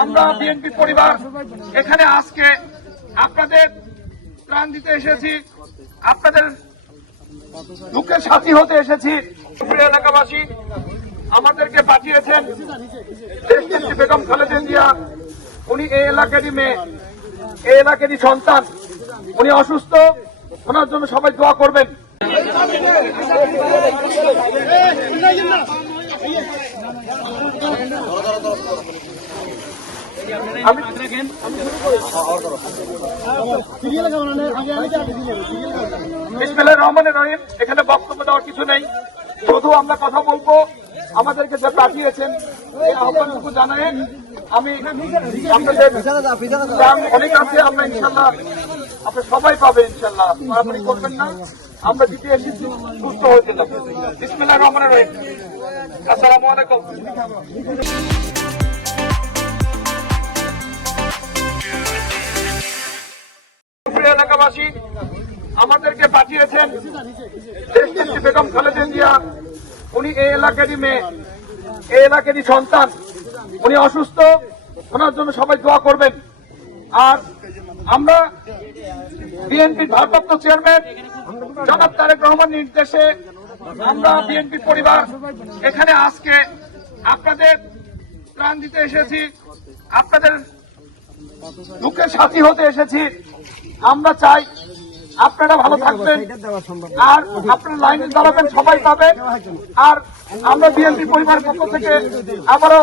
আমরা বিএনপি পরিবার এখানে আজকে আপনাদের ত্রাণ দিতে এসেছি, আপনাদের দুঃখের সাথী হতে এসেছি। প্রিয় এলাকাবাসী, আমাদেরকে পাঠিয়েছেন দেশনেত্রী বেগম খালেদা জিয়া। উনি এই এলাকারই মেয়ে, এই এলাকারই সন্তান। উনি অসুস্থ, ওনার জন্য সবাই দোয়া করবেন। বিসমিল্লাহির রহমানির রহিম। এখানে বক্তব্য দেওয়ার কিছু নেই, শুধু আমরা কথা বলবো। আমাদেরকে যে পাঠিয়েছেন এই আহ্বানটুকু জানায় আমি আপনাদের অনেক আছে, আমরা ইনশাল্লাহ আপনার সবাই পাবে ইনশাল্লাহ, মারামারি করবেন না। আমরা দিতে এসেছি, সুস্থ হয়ে যেতাম। বিসমিল্লাহির রহমানির রহিম। আসসালামু আলাইকুম। প্রিয় এলাকাবাসী, আমাদেরকে পাঠিয়েছেন দেশনেত্রী বেগম খালেদা জিয়া। উনি এই এলাকারই মেয়ে, এই এলাকারই সন্তান। উনি অসুস্থ, ওনার জন্য সবাই দোয়া করবেন। আর আমরা বিএনপির ভারপ্রাপ্ত চেয়ারম্যান জনাব তারেক রহমান নির্দেশে আমরা বিএনপি পরিবার এখানে আজকে আপনাদের ত্রাণ দিতে এসেছি, আপনাদের দুঃখের সাথী হতে এসেছি। আমরা চাই আপনারা ভালো থাকবেন, আর আপনারা লাইনে দাঁড়াবেন, সবাই পাবেন। আর আমরা বিএনপি পরিবারের পক্ষ থেকে আবারও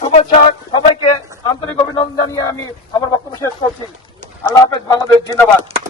শুভেচ্ছা, সবাইকে আন্তরিক অভিনন্দন জানিয়ে আমি আমার বক্তব্য শেষ করছি। আল্লাহ হাফেজ, বাংলাদেশ জিন্দাবাদ।